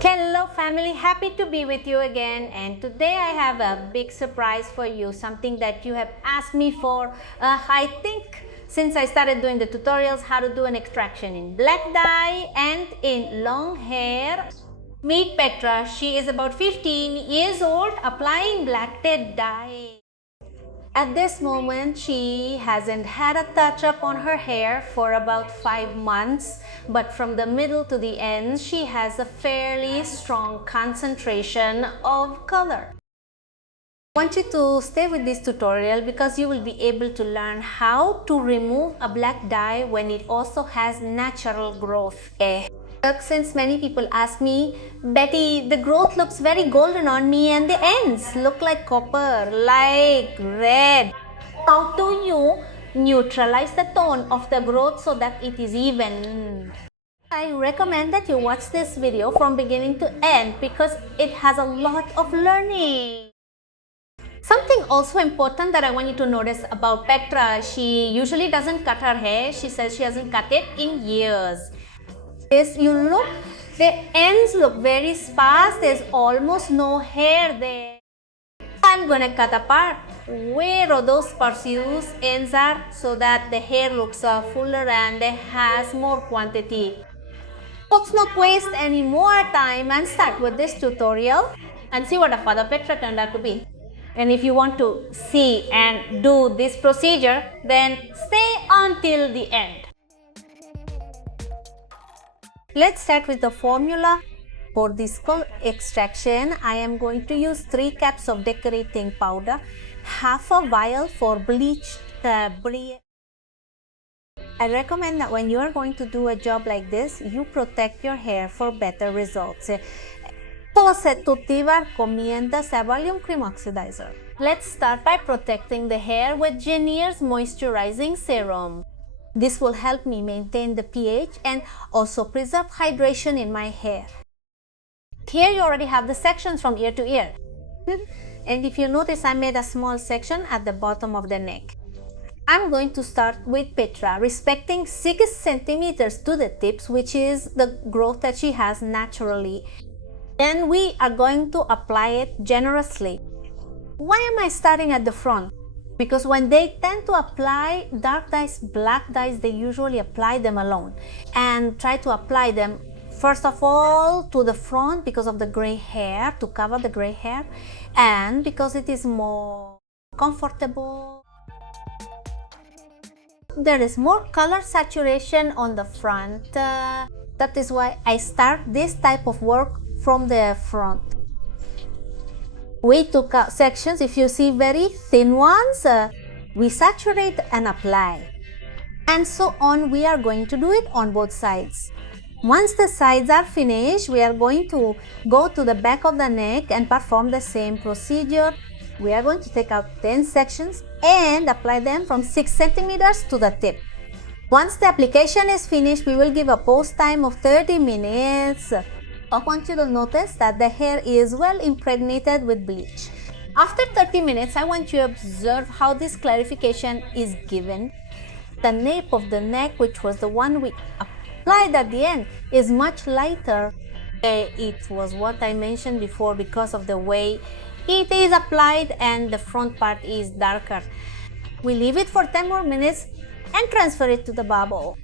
Hello family, happy to be with you again, and today I have a big surprise for you, something that you have asked me for I think since I started doing the tutorials how to do an extraction in black dye and in long hair. Meet Petra. She is about 15 years old applying black dye. At this moment, she hasn't had a touch-up on her hair for about 5 months, but from the middle to the ends, she has a fairly strong concentration of color. I want you to stay with this tutorial because you will be able to learn how to remove a black dye when it also has natural growth. Since many people ask me, Betty, the growth looks very golden on me and the ends look like copper, like red. How do you neutralize the tone of the growth so that it is even? I recommend that you watch this video from beginning to end because it has a lot of learning. Something also important that I want you to notice about Petra, she usually doesn't cut her hair. She says she hasn't cut it in years. You look, the ends look very sparse, there's almost no hair there. I'm gonna cut apart where those sparse ends are so that the hair looks fuller and has more quantity. Let's not waste any more time and start with this tutorial and see what a father Petra turned out to be. And if you want to see and do this procedure, then stay until the end. Let's start with the formula. For this skull extraction, I am going to use 3 caps of decorating powder, half a vial for bleached brie. I recommend that when you are going to do a job like this, you protect your hair for better results. Tutti recomienda Volume Cream Oxidizer. Let's start by protecting the hair with Garnier's Moisturizing Serum. This will help me maintain the pH and also preserve hydration in my hair. Here you already have the sections from ear to ear. And if you notice, I made a small section at the bottom of the neck. I'm going to start with Petra, respecting 6 centimeters to the tips, which is the growth that she has naturally. Then we are going to apply it generously. Why am I starting at the front? Because when they tend to apply dark dyes, black dyes, they usually apply them alone and try to apply them first of all to the front because of the gray hair, to cover the gray hair, and because it is more comfortable. There is more color saturation on the front. That is why I start this type of work from the front. We took out sections, if you see very thin ones, we saturate and apply. And so on, we are going to do it on both sides. Once the sides are finished, we are going to go to the back of the neck and perform the same procedure. We are going to take out 10 sections and apply them from 6 centimeters to the tip. Once the application is finished, we will give a post time of 30 minutes. I want you to notice that the hair is well impregnated with bleach. After 30 minutes, I want you to observe how this clarification is given. The nape of the neck, which was the one we applied at the end, is much lighter. It was what I mentioned before because of the way it is applied and the front part is darker. We leave it for 10 more minutes and transfer it to the bubble.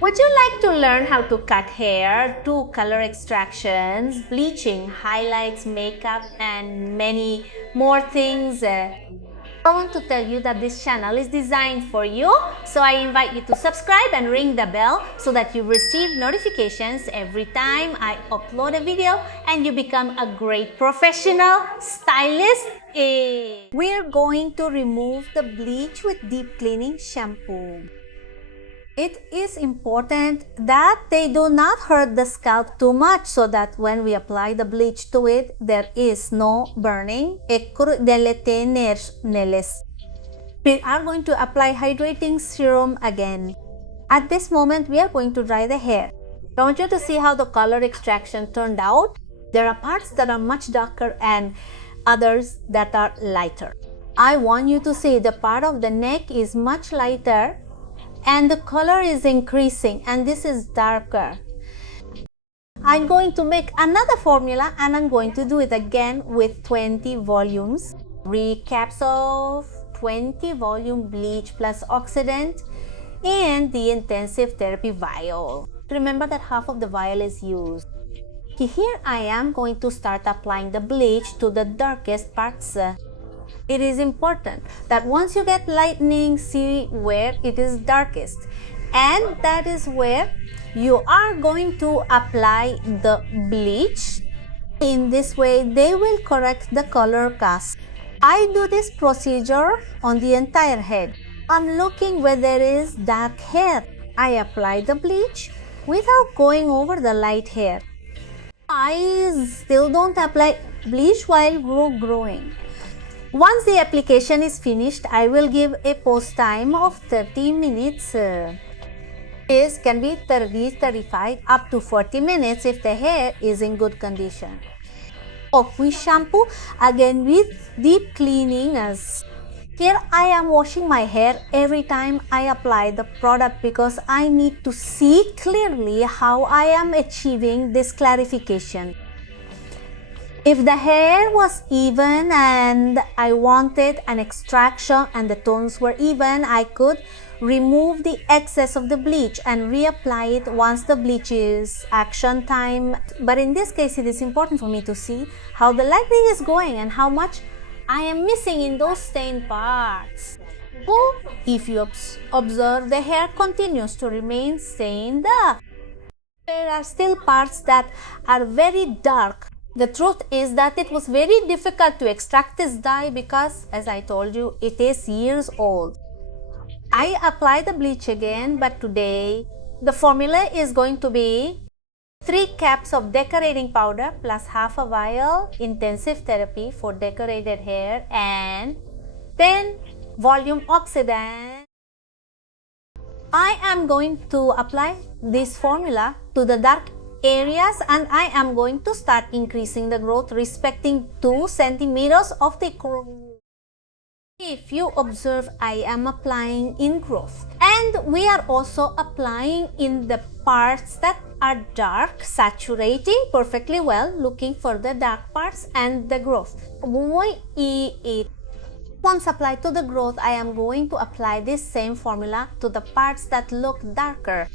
Would you like to learn how to cut hair, do color extractions, bleaching, highlights, makeup, and many more things? I want to tell you that this channel is designed for you, so I invite you to subscribe and ring the bell so that you receive notifications every time I upload a video and you become a great professional stylist. We are going to remove the bleach with deep cleaning shampoo. It is important that they do not hurt the scalp too much so that when we apply the bleach to it, there is no burning. We are going to apply hydrating serum again. At this moment, we are going to dry the hair. I want you to see how the color extraction turned out. There are parts that are much darker and others that are lighter. I want you to see the part of the neck is much lighter and the color is increasing, and this is darker. I'm going to make another formula, and I'm going to do it again with 20 volumes. 3 caps of 20 volume bleach plus oxidant and the intensive therapy vial. Remember that half of the vial is used. Here I am going to start applying the bleach to the darkest parts. It is important that once you get lightening, see where it is darkest, and that is where you are going to apply the bleach. In this way they will correct the color cast. I do this procedure on the entire head. I'm looking where there is dark hair. I apply the bleach without going over the light hair. I still don't apply bleach while growing. Once the application is finished, I will give a pause time of 30 minutes. This can be 30, 35, up to 40 minutes if the hair is in good condition. We shampoo again with deep cleaning. Here I am washing my hair every time I apply the product because I need to see clearly how I am achieving this clarification. If the hair was even and I wanted an extraction and the tones were even, I could remove the excess of the bleach and reapply it once the bleach is action time. But in this case, it is important for me to see how the lightening is going and how much I am missing in those stained parts. If you observe, the hair continues to remain stained. There are still parts that are very dark. The truth is that it was very difficult to extract this dye because, as I told you, it is years old. I apply the bleach again, but today the formula is going to be 3 caps of decorating powder plus half a vial intensive therapy for decorated hair and 10 volume oxidant. I am going to apply this formula to the dark areas and I am going to start increasing the growth respecting 2 centimeters of the growth. If you observe, I am applying in growth, and we are also applying in the parts that are dark, saturating perfectly well, looking for the dark parts and the growth. Once applied to the growth, I am going to apply this same formula to the parts that look darker.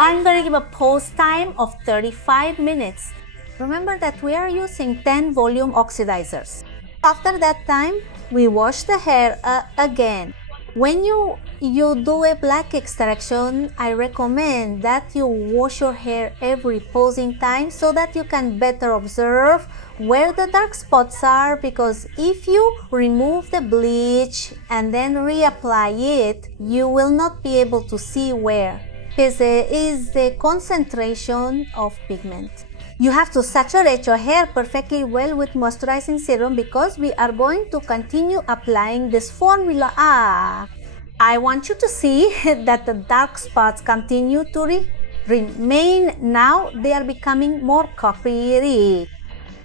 I'm going to give a pause time of 35 minutes. Remember that we are using 10 volume oxidizers. After that time, we wash the hair again. When you do a black extraction, I recommend that you wash your hair every posing time so that you can better observe where the dark spots are, because if you remove the bleach and then reapply it, you will not be able to see where. This is the concentration of pigment. You have to saturate your hair perfectly well with moisturizing serum because we are going to continue applying this formula. I want you to see that the dark spots continue to remain. Now they are becoming more coppery.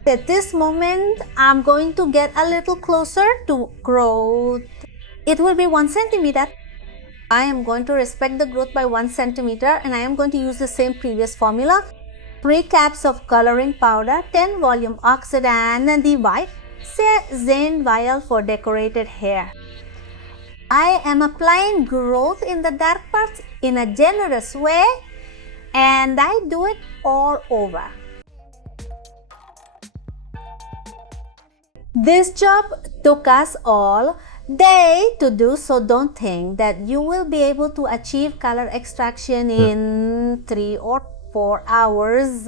At this moment, I'm going to get a little closer to growth. It will be 1 centimeter. I am going to respect the growth by 1 centimeter and I am going to use the same previous formula. 3 caps of coloring powder, 10 volume oxidant, and the white Zen vial for decorated hair. I am applying growth in the dark parts in a generous way and I do it all over. This job took us all day to do, so don't think that you will be able to achieve color extraction in 3 or 4 hours.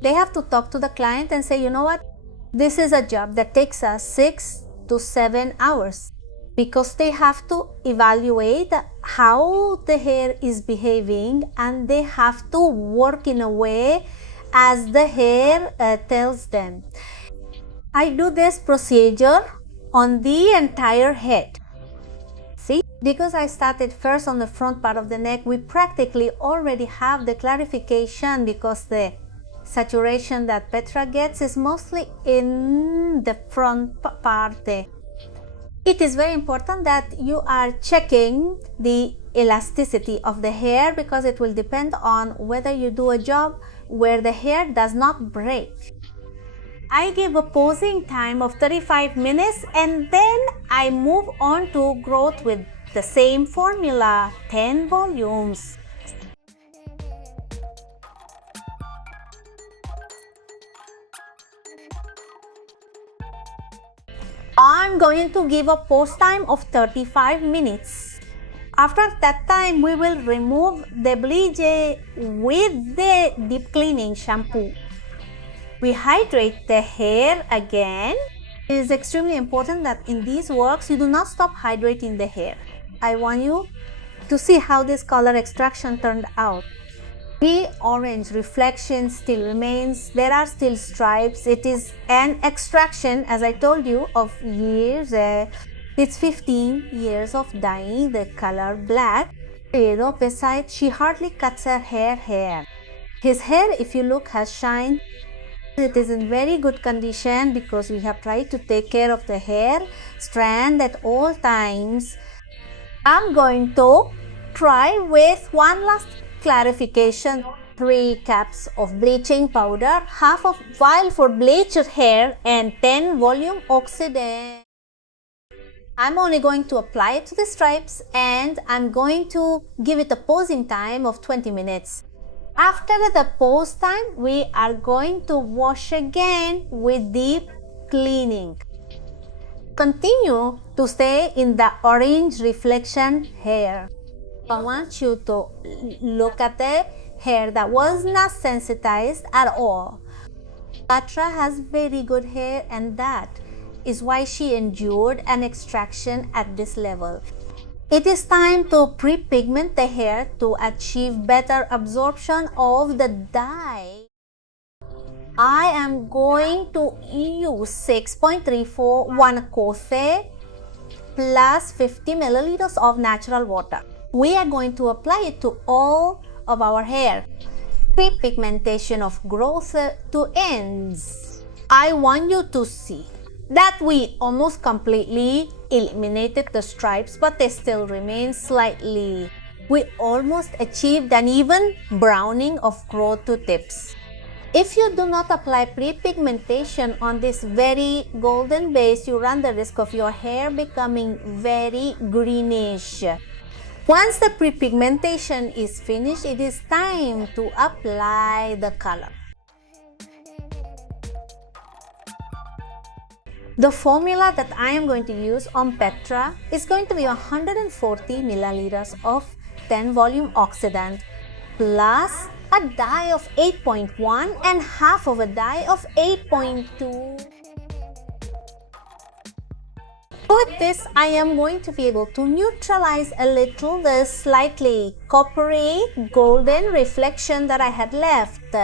They have to talk to the client and say, you know what, this is a job that takes us 6 to 7 hours, because they have to evaluate how the hair is behaving and they have to work in a way as the hair tells them. I do this procedure on the entire head. See, because I started first on the front part of the neck, we practically already have the clarification because the saturation that Petra gets is mostly in the front part. It is very important that you are checking the elasticity of the hair, because it will depend on whether you do a job where the hair does not break. I give a posing time of 35 minutes and then I move on to growth with the same formula, 10 volumes. I'm going to give a pose time of 35 minutes. After that time, we will remove the bleach with the deep cleaning shampoo. We hydrate the hair again. It is extremely important that in these works, you do not stop hydrating the hair. I want you to see how this color extraction turned out. The orange reflection still remains. There are still stripes. It is an extraction, as I told you, of years. It's 15 years of dyeing the color black. Pero besides, she hardly cuts her hair. His hair, if you look, has shine. It is in very good condition because we have tried to take care of the hair strand at all times. I'm going to try with one last clarification. 3 cups of bleaching powder, half of vial for bleached hair and 10 volume oxidant. I'm only going to apply it to the stripes and I'm going to give it a posing time of 20 minutes. After the pose time, we are going to wash again with deep cleaning. Continue to stay in the orange reflection hair. I want you to look at the hair that was not sensitized at all. Petra has very good hair, and that is why she endured an extraction at this level. It is time to pre-pigment the hair to achieve better absorption of the dye. I am going to use 6.34 1 plus 50 milliliters of natural water. We are going to apply it to all of our hair. Pre-pigmentation of growth to ends. I want you to see that we almost completely eliminated the stripes, but they still remain slightly. We almost achieved an even browning of growth to tips. If you do not apply pre-pigmentation on this very golden base, you run the risk of your hair becoming very greenish. Once the pre-pigmentation is finished, it is time to apply the color. The formula that I am going to use on Petra is going to be 140 milliliters of 10 volume oxidant plus a dye of 8.1 and half of a dye of 8.2. With this, I am going to be able to neutralize a little the slightly coppery golden reflection that I had left.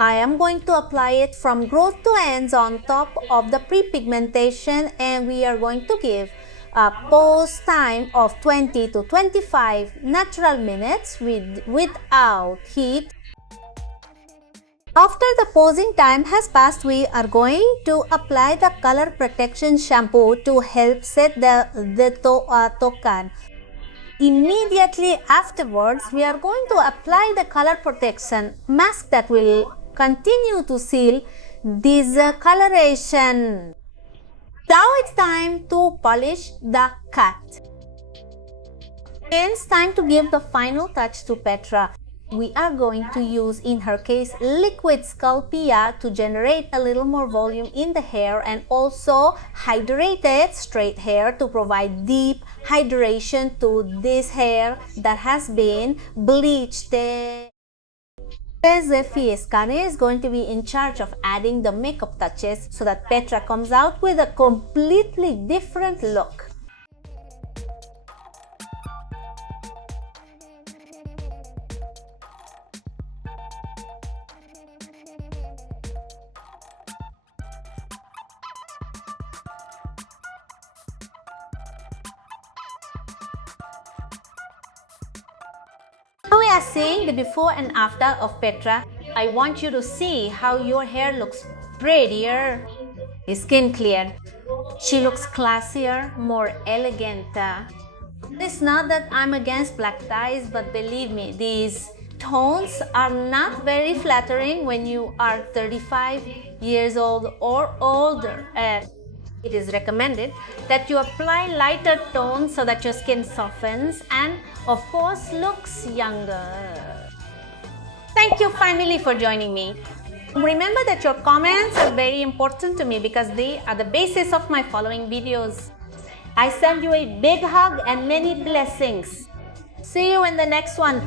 I am going to apply it from growth to ends on top of the pre-pigmentation, and we are going to give a pose time of 20 to 25 natural minutes without heat. After the posing time has passed, we are going to apply the color protection shampoo to help set the tokan. Immediately afterwards, we are going to apply the color protection mask that will continue to seal discoloration. Now it's time to polish the cut. It's time to give the final touch to Petra. We are going to use, in her case, liquid Sculpia to generate a little more volume in the hair, and also hydrated straight hair to provide deep hydration to this hair that has been bleached. Fiescane is going to be in charge of adding the makeup touches so that Petra comes out with a completely different look. Now we are seeing the before and after of Petra. I want you to see how your hair looks prettier. Skin cleared. She looks classier, more elegant. It's not that I'm against black ties, but believe me, these tones are not very flattering when you are 35 years old or older. It is recommended that you apply lighter tones so that your skin softens and of course looks younger. Thank you finally for joining me. Remember that your comments are very important to me because they are the basis of my following videos. I send you a big hug and many blessings. See you in the next one.